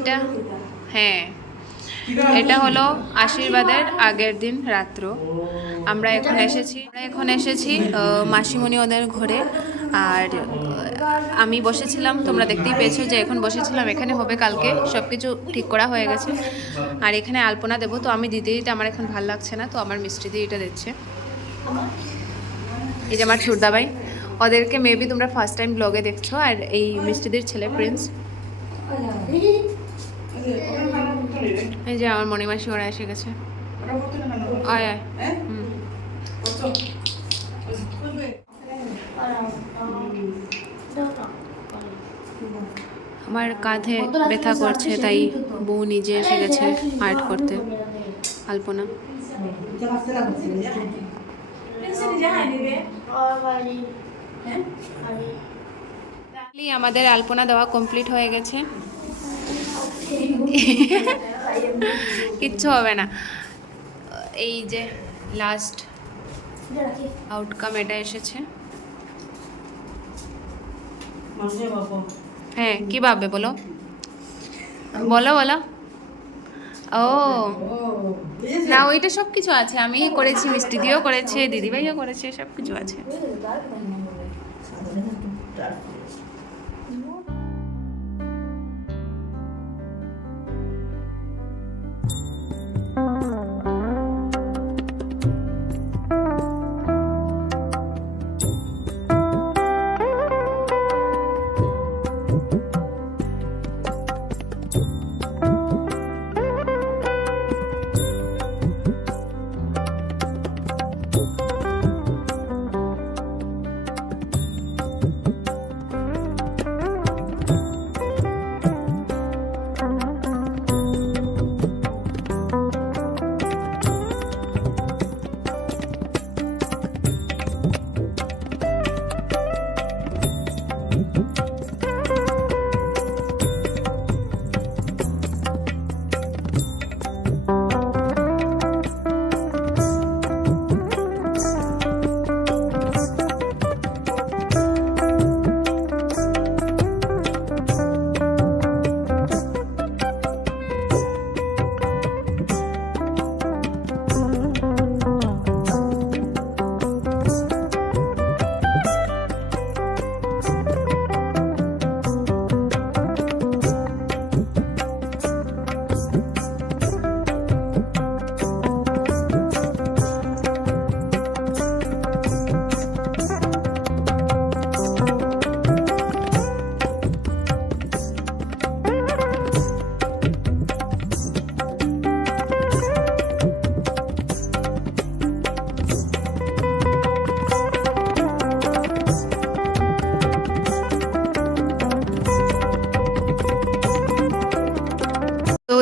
এইটা হ্যাঁ, এটা হলো আশীর্বাদের আগের দিন রাত্র। আমরা এখন এসেছি মাসিমণি ওদের ঘরে। আর আমি বসেছিলাম, তোমরা দেখতেই পেয়েছো যে এখন বসেছিলাম। এখানে হবে কালকে, সব কিছু ঠিক করা হয়ে গেছে। আর এখানে আলপনা দেবো, তো আমি দিতে দিতে আমার এখন ভালো লাগছে না, তো আমার মিষ্টি দিয়ে এটা দিচ্ছে। এই যে আমার সুরদাবাই, ওদেরকে মেবি তোমরা ফার্স্ট টাইম ব্লগে দেখছো। আর এই মিষ্টিদের ছেলে প্রিন্স। এই যে আমার মণিমাসি, ওরা এসে গেছে। আয় আয়। আমার কাঁধে ব্যথা করছে, তাই বউ নিজে এসে গেছে আর্ট করতে আলপনা। আমাদের আলপনা দেওয়া কমপ্লিট হয়ে গেছে। কিচ্ছু হবে না। এই যে লাস্ট আউটকাম এটা এসেছে। হ্যাঁ, কি ভাববে বলো বলো বলো। ও না, ওইটা সব কিছু আছে, আমি করেছি, মিষ্টি দিয়েও করেছে, দিদিভাইও করেছে, সব কিছু আছে।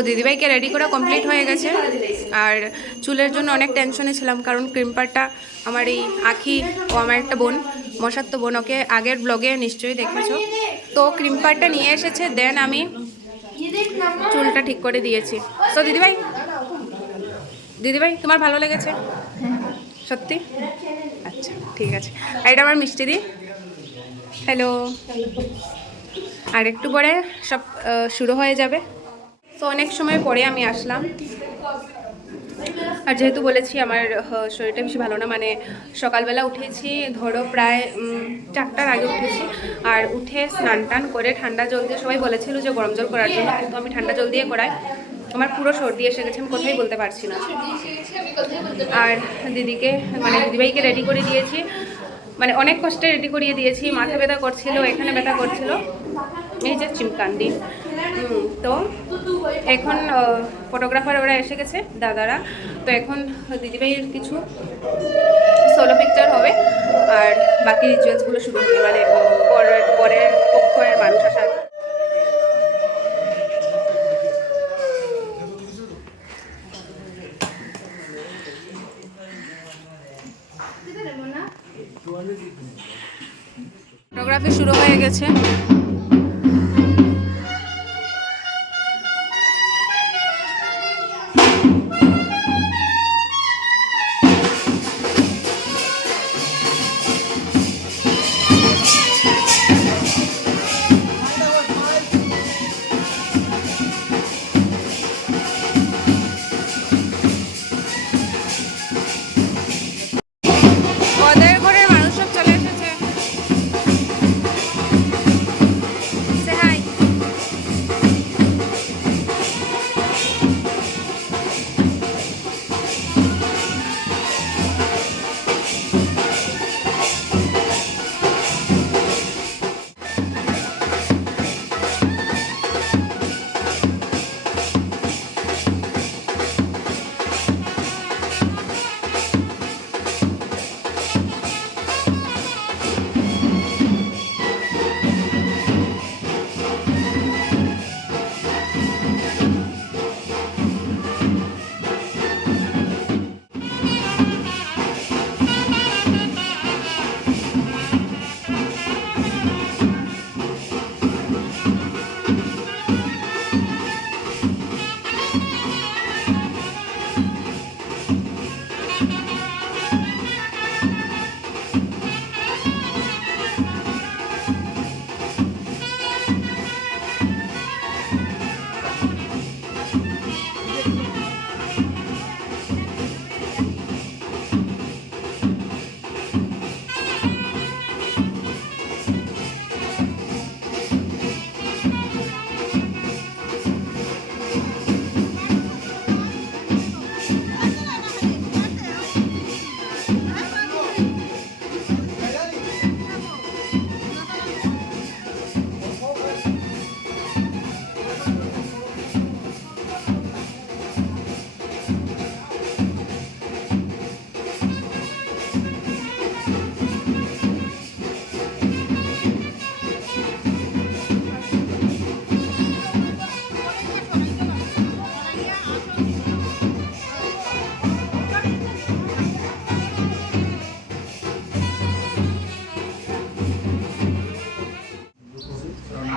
দিদিভাইকে রেডি করা কমপ্লিট হয়ে গেছে। আর চুলের জন্য অনেক টেনশনে ছিলাম, কারণ ক্রিম্পারটা আমার এই আখি ও আমার একটা বোন, মশাত্ত বোন, ওকে আগের ব্লগে নিশ্চয়ই দেখেছো। তো ক্রিম্পারটা নিয়ে এসেছে, দেন আমি চুলটা ঠিক করে দিয়েছি। তো দিদিভাই, দিদিভাই তোমার ভালো লেগেছে সত্যি? আচ্ছা ঠিক আছে। আর এটা আমার মিষ্টি দি। হ্যালো। আর একটু পরে সব শুরু হয়ে যাবে। তো অনেক সময় পরে আমি আসলাম। আর যেহেতু বলেছি আমার শরীরটা বেশি ভালো না, মানে সকালবেলা উঠেছি ধরো প্রায় 4টার আগে উঠেছি। আর উঠে স্নান টান করে ঠান্ডা জল দিয়ে, সবাই বলেছিল যে গরম জল করার জন্য, কিন্তু আমি ঠান্ডা জল দিয়ে করাই। আমার পুরো সর্দি এসে গেছে, আমি কোথায় বলতে পারছি না। আর দিদিকে, মানে দিদিভাইকে রেডি করে দিয়েছি, মানে অনেক কষ্টে রেডি করিয়ে দিয়েছি। মাথা ব্যথা করছিল, এখানে ব্যথা করছিল, এই যে চিমকান্দি। তো এখন ফটোগ্রাফার ওরা এসে গেছে, দাদারা। তো এখন দিদিভাইয়ের কিছু সোলো পিকচার হবে, আর বাকি রিচুয়ালসগুলো শুরু হবে, মানে পরের পক্ষের মানুষ আসার। ফটোগ্রাফি শুরু হয়ে গেছে।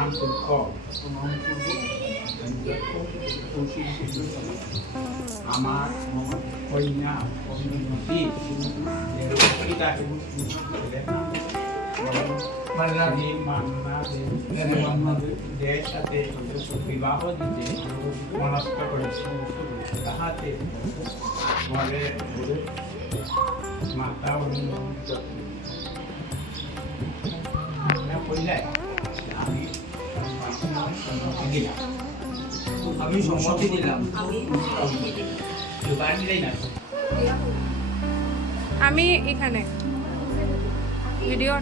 নাম দুঃখ আমার কন্যা অভিনতি মান্নাদের সাথে বিবাহ দিতে মনস্থ করেছে তাহাতে ঘরে মাতা কইলায় আমি সম্মতি দিলাম আমি এখানে ভিডিও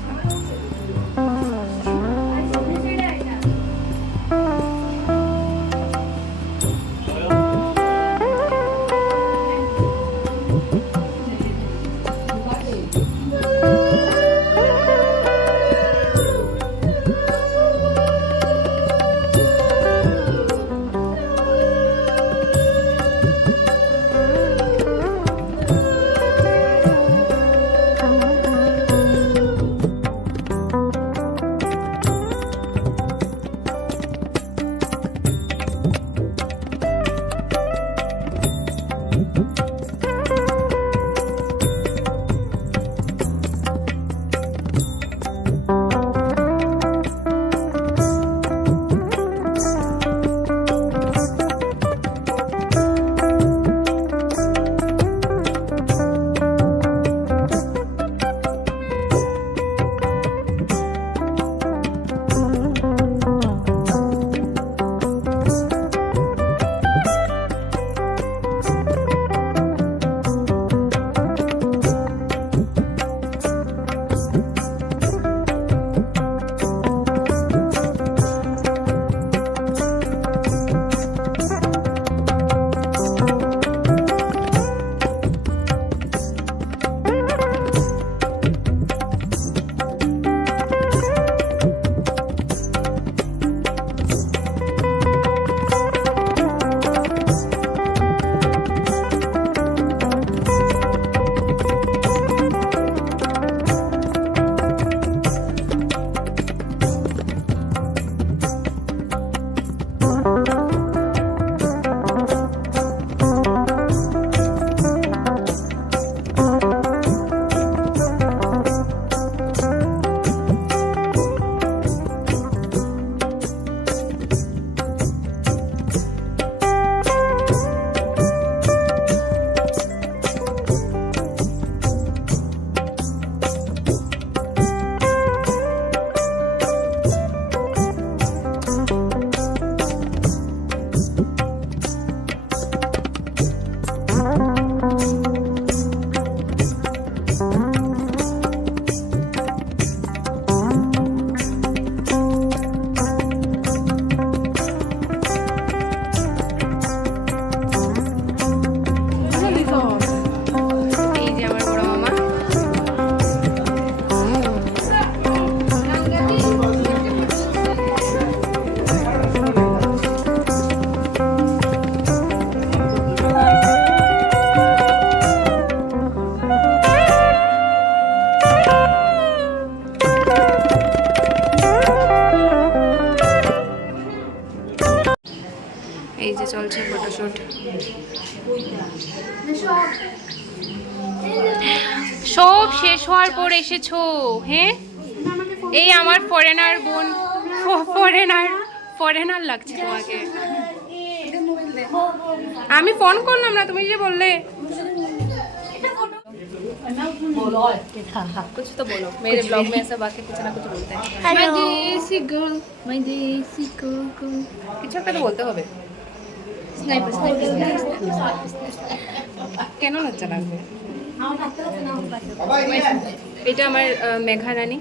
এই যে চলছে ফটোশুট। সব শেষ হওয়ার পর এসেছো? হ্যাঁ, এই আমার ফরেনার বোন, ফরেনার লাগছে তোমাকে। আমি ফোন করলাম না, তুমি যে বললে। कुछ तो बोलो, मेरे ब्लॉग में ऐसा बाकी कुछ ना कुछ बोलते हैं। My देसी girl, কিছু একটা তো বলতে হবে। স্নাইপার কেন লজ্জা লাগবে? এটা আমার মেঘা রানী,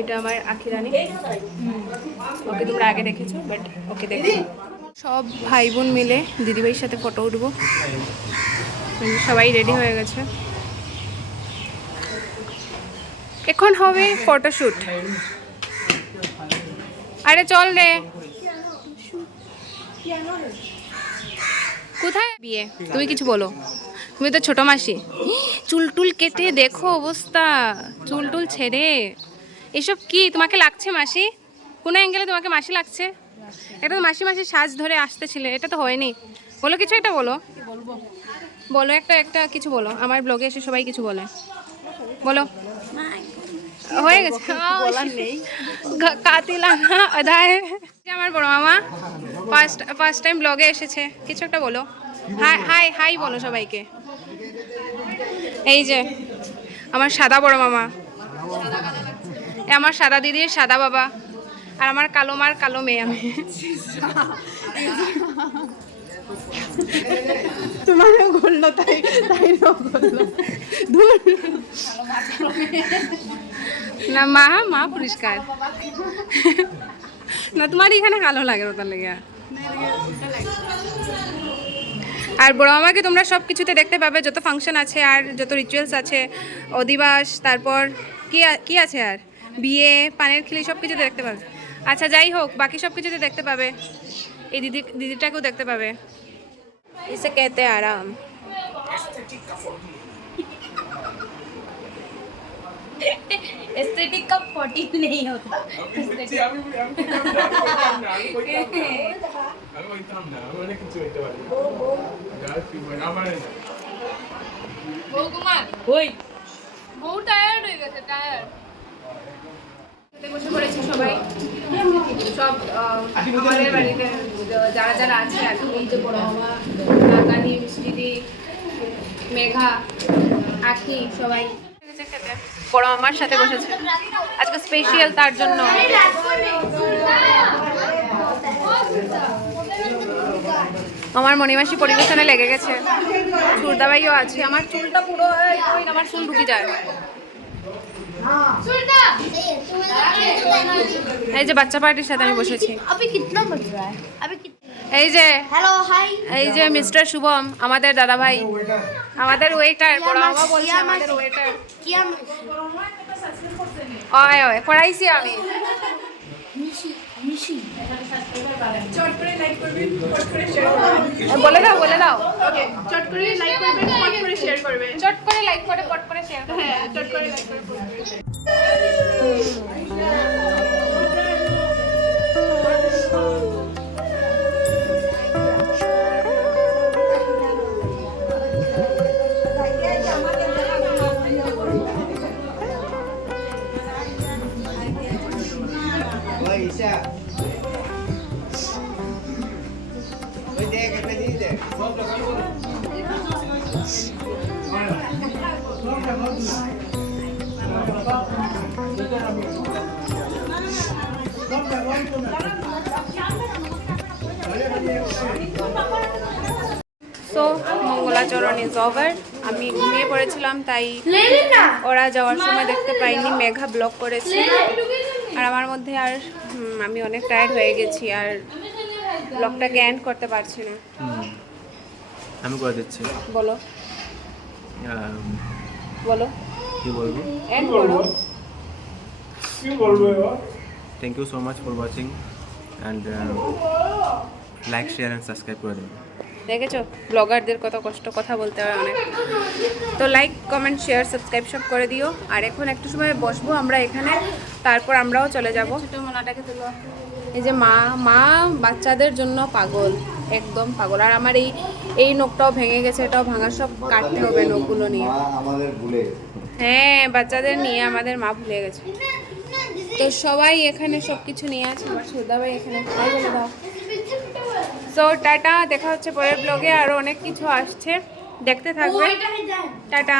এটা আমার আখি রানী। ওকে তোমরা আগে দেখেছো, বাট ওকে দেখো। সব ভাই বোন মিলে দিদিভাইয়ের সাথে ফটো উঠবো। সবাই রেডি হয়ে গেছে, এখন হবে ফটোশুট। আরে চল রে, কোথায় বিয়ে? তুমি কিছু বলো, তুমি তো ছোট মাসি। চুল টুল কেটে দেখো অবস্থা, চুল টুল ছেড়ে, এসব কি তোমাকে লাগছে মাসি? কোনো অ্যাঙ্গেলে তোমাকে মাসি লাগছে? এটা তো মাসি মাসি সাজ ধরে আসতেছিলে, এটা তো হয়নি। বলো কিছু একটা বলো, বলো একটা কিছু বলো। আমার ব্লগে এসে সবাই কিছু বলে, বলো। হয়ে গেছে, কাতিলা না আদায়। আমার বড় মামা ফার্স্ট টাইম ব্লগে এসেছে, কিছু একটা বলো। হাই হাই হাই বলো সবাইকে। এই যে আমার সাদা বড় মামা, আমার সাদা দিদির সাদা বাবা, আর আমার কালো মার কালো মেয়ে আমি। তোমার বললো তাই তাই না মা পরিষ্কার না, তোমার এখানে কালো লাগে ওটার লেগে। আর বড় মামাকে তোমরা সব কিছুতে দেখতে পাবে, যত ফাংশন আছে আর যত রিচুয়ালস আছে, অধিবাস, তারপর কি আছে আর বিয়ে, পানের খিলি, সব কিছুতে দেখতে পাবে। আচ্ছা যাই হোক, বাকি সব কিছুতে দেখতে পাবে। এই দিদিটাকেও দেখতে পাবে। इसे कहते हैं आराम। एस्थेटिक का 40 नहीं होता। বসে পড়েছে সবাই, সব আমাদের বাড়িতে যারা যারা আছে আর কি। এই যে বড় মামা, কাকানি, মিষ্টিদি, মেঘা, আখি, সবাই খেতে বড় মামার সাথে বসেছে আজকে স্পেশাল তার জন্য। আমার মণিমাসি পরিবেশনে লেগে গেছে, সুরদাবাইও আছে। আমার চুলটা পুরো আমার চুল ঢুকে যায়। এই যে বাচ্চা পার্টির সাথে আমি বসেছি। अभी कितना बज रहा है? अभी এই যে हेलो हाय। এই যে মিস্টার শুভম, আমাদের দাদা ভাই, আমাদের ওয়েটার। বড় মামা বলছে আমাদের ওয়েটার। किया ওই ওই পড়াইছি আমি। मिशी मिशी চট করে লাইক করবেন, চট করে শেয়ার করবেন। বলে দাও বলে দাও। ওকে, চট করে লাইক করবেন, চট করে শেয়ার করবেন। চট করে লাইক করে পট করে শেয়ার করো। হ্যাঁ, চট করে লাইক করে করবেন। So Mangalacharan is over. আমি ঘুমিয়ে পড়েছিলাম, তাই ওরা যাওয়ার সময় দেখতে পাইনি। মেঘা ব্লক করেছে আর আমার মধ্যে আর আমি অনেক টায়ার্ড হয়ে গেছি আর ব্লগটাকে এন্ড করতে পারছি না। আমি করে দিচ্ছি। বলো বলো কি বলবো? এন্ড করো। Thank you so much for watching and like share and subscribe করে দেবেন। দেখেছো ব্লগারদের কত কষ্ট, কথা বলতে হয় অনেক। তো লাইক কমেন্ট শেয়ার সাবস্ক্রাইব সব করে দিও। আর এখন একটু সময় বসবো আমরা এখানে, তারপর আমরাও চলে যাব। ছোটো মোনাটাকে তুলো। এই যে মা বাচ্চাদের জন্য পাগল, একদম পাগল। আর আমার এই নখটাও ভেঙে গেছে, এটাও ভাঙা, সব কাটতে হবে নখগুলো নিয়ে। আমাদের ভুলে হ্যাঁ, বাচ্চাদের নিয়ে আমাদের মা ভুলে গেছে। তো সবাই এখানে সব কিছু নিয়ে আছে। আমার সুদাভাই এখানে হাই বলে দাও। সো টাটা, দেখা হচ্ছে পরের ব্লগে। আরও অনেক কিছু আসছে, দেখতে থাকবে। টাটা।